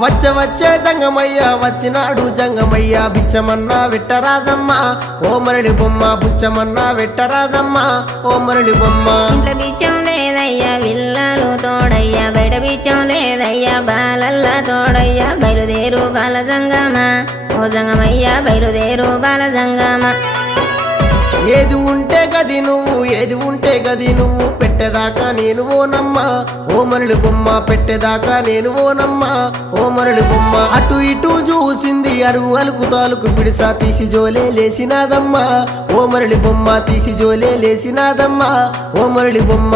వచ్చే జంగమయ్య వచ్చినాడు జంగమయ్య బిచ్చమన్నా వెట్టరాదమ్మా ఓ మరళి బొమ్మ బుచ్చమన్నా వెట్టరాదమ్మా ఓ మరళి బొమ్మ. ఇంట్లో బిచ్చం లేదయ్యా విల్లాలు తోడయ్యా బయట బిచ్చం లేదయ్యా బాలల్లా తోడయ్యా బయలుదేరు బాల జంగమా ఓ జంగమయ్యా బయలుదేరు బాల జంగమా. ఏది ఉంటే గది నువ్వు ఏది ఉంటే గది నువ్వు పెట్టేదాకా నేను ఓనమ్మా ఓ మరళి బొమ్మ పెట్టేదాకా నేను ఓనమ్మా ఓ మరళి బొమ్మ. అటు ఇటు చూసింది అరుగు అలుకు తాలుకు పిడిసా తీసి జోలే లేసినాదమ్మా ఓ మరళి బొమ్మ తీసి జోలే లేసినాదమ్మా ఓ మరళి బొమ్మ.